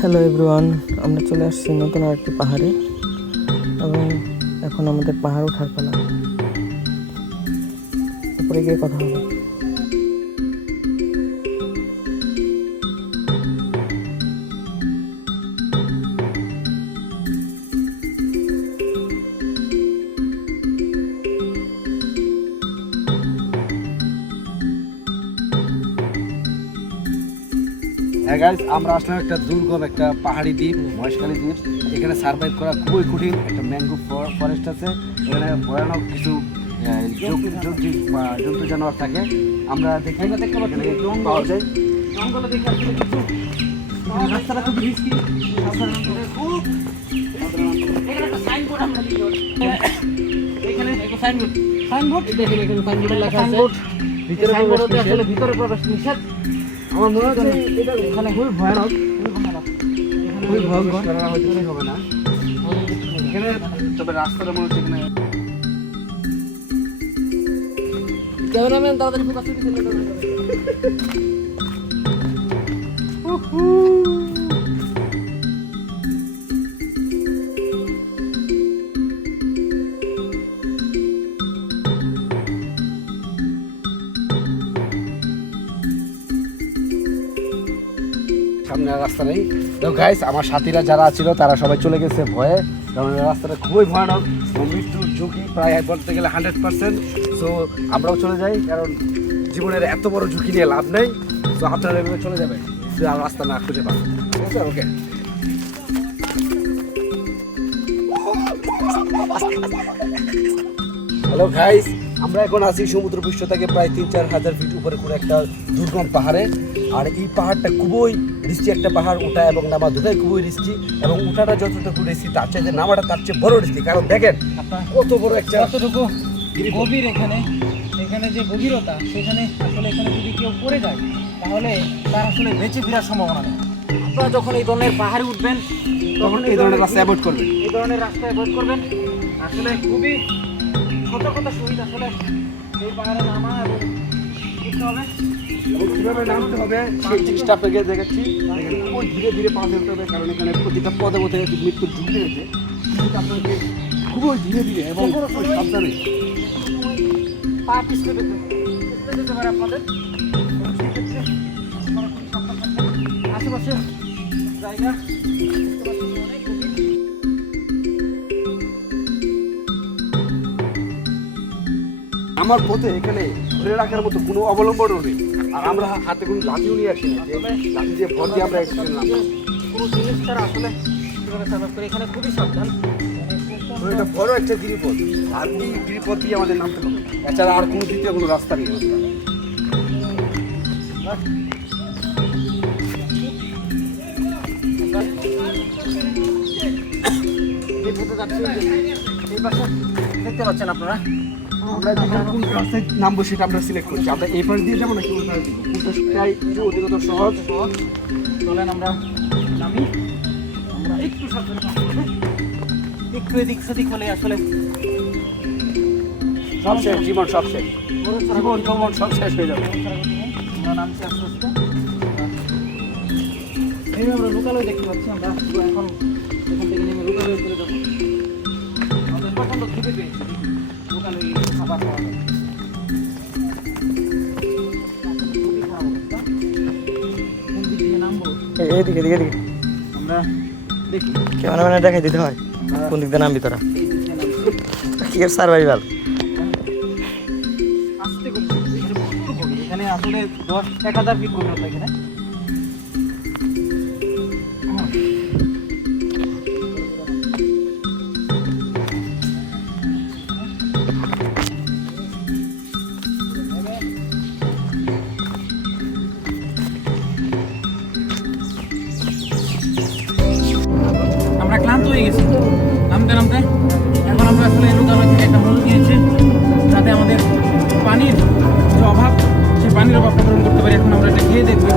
Hello everyone, আমরা চলে আসছি নতুন আরেকটি পাহাড়ে এবং এখন আমাদের পাহাড় ওঠার পালা। উপরে গিয়ে কথা হবে। হ্যাঁ গাইস, আমরা আসলাম একটা দুর্গম একটা পাহাড়ি দ্বীপ, মহেশখালী দ্বীপ। এখানে সার্ভাইভ করা খুবই কঠিন। একটা ম্যানগ্রোভ ফরেস্ট আছে, এখানে ভয়ানক কিছু জন্তু জানোয়ার থাকে। আমরা দেখতে পাচ্ছি পাওয়া যায়। জঙ্গলে দেখে আসলে কিছু রাস্তাটা খুব রিস্কি। খুব এখানে একটা সাইনবোর্ড আমরা দিই। এখানে একটা সাইনবোর্ড দেখেন, এখানে সাইনবোর্ডে লেখা আছে ভিতরে প্রবেশ নিষেধ। আমার মনে হচ্ছে এটা এখানে খুবই ভয়ানক, খুবই ভয়ঙ্কর, হয়তো ঠিক হবে না এখানে। তবে রাস্তাটা মনে হচ্ছে এখানে। ক্যামেরাম্যান তাড়াতাড়ি ফোকাস করে সামনে আর রাস্তা নেই। তো গাইস, আমার সাথীরা যারা ছিল তারা সবাই চলে গেছে ভয়ে, কারণ রাস্তাটা খুবই ভয়ানক এবং মৃত্যুর ঝুঁকি প্রায় বলতে গেলে 100%। সো আমরাও চলে যাই, কারণ জীবনের এত বড় ঝুঁকি নিয়ে লাভ নেই। সো আপনারা এভাবে চলে যাবেন যদি আর রাস্তা না খুঁজে পান, ঠিক আছে? ওকে। হ্যালো গাইস, আমরা এখন আছি সমুদ্র পৃষ্ঠ থেকে প্রায় 3-4 হাজার ফিট উপরে কোনো একটা দুর্গম পাহাড়ে। আর এই পাহাড়টা খুবই রিস্কি একটা পাহাড়, ওঠা এবং নামা দুটাই খুবই রিস্কি। এবং ওঠাটা যতটুকু রিস্কি তার চাইতে নামাটা তার চেয়ে বড় রিস্কি। কারণ দেখেন কত বড় একটা কতটুকু গভীর এখানে যে গভীরতা, সেখানে আসলে এখানে যদি কেউ পড়ে যায় তাহলে তার আসলে বেঁচে ফেরার সম্ভাবনা নেই। আপনারা যখন এই ধরনের পাহাড়ে উঠবেন তখন এই ধরনের রাস্তা অ্যাভয়েড করবেন। এই ধরনের রাস্তা অ্যাভয়েড করবেন। আসলে খুবই সতর্কতার সহিত আসলে এই পাহাড়ে নামা এবং উঠতে হবে। এবং কীভাবে নামতে হবে সেই জিনিসটা আপনাকে দেখাচ্ছি। দেখেন খুবই ধীরে ধীরে পা ফেলতে হবে, কারণ এখানে প্রতিটা পদে পদে মৃত্যুর ঝুঁকি রয়েছে। কিন্তু আপনাকে খুবই ধীরে ধীরে এবং খুবই সাবধানে পা পিছলে যেতে পারে আপনাদের। এবং সেক্ষেত্রে আপনারা খুবই সাবধান থাকবেন। আশেপাশে জায়গা অনেক গভীর। আমার পথে এখানে ধরে রাখার মতো কোনো অবলম্বনও নেই। আর আমরা হাতে কোনো লাঠিও নিয়ে আসি না, যে লাঠি দিয়ে ভর দিয়ে আমরা এখানে নামবো। কোনো জিনিস ছাড়া আসলে কীভাবে চালাক করে এখানে খুবই সাবধান। এটা বড় একটা গিরিপথ, আর এই গিরিপথ দিয়ে আমাদের নামতে হবে। এছাড়া আর কোনো দ্বিতীয় কোনো রাস্তা নেই। এই পথে যাচ্ছি, এই পাশে দেখতে পাচ্ছেন আপনারা। আমরা যেখানে কোন রাস্তায় নামবো সেটা আমরা সিলেক্ট করছি। আমরা এই পাশ দিয়ে যাবো নাকি ওই পাশ দিয়ে? কোনটাই একটু অধিকতর সহজ। চলেন আমরা নামি। আমরা একটু সাবধানে কাজ করবো। একটু এদিক সেদিক হলে আসলে সব শেষ, জীবন সব শেষ, জীবন যৌবন সব শেষ হয়ে যাবে। আমরা নামছি আস্তে আস্তে। এইভাবে আমরা লোকালয় দেখতে পাচ্ছি। আমরা পুরো এখন এখান থেকে নেমে লোকালয়ে চলে যাবো। আমাদের প্রচণ্ড খিদে পেয়েছে, লোকালয়ে খাবার খাওয়া যাবে। খুবই খারাপ অবস্থা। কোন দিক দিয়ে নামবো এদিকে এদিকে এদিকে আমরা দেখি। ক্যামেরাম্যানে দেখাই দিতে হয় কোন দিক দিয়ে নামবি তোরা। এই দিক দিয়ে নামছি। কি আর সার্ভাইভাল। আস্তে করছি, এখানে প্রচুর গভীর। এখানে আসলে 10-1000 ফিট গভীরতা এখানে। আমরা ক্লান্ত হয়ে গেছি নামতে নামতে। এখন আমরা আসলে লোকালয় থেকে একটা মূল নিয়েছি, যাতে আমাদের পানির যে অভাব, সেই পানির অভাবটা পূরণ করতে পারি। এখন আমরা এটা খেয়ে দেখবো।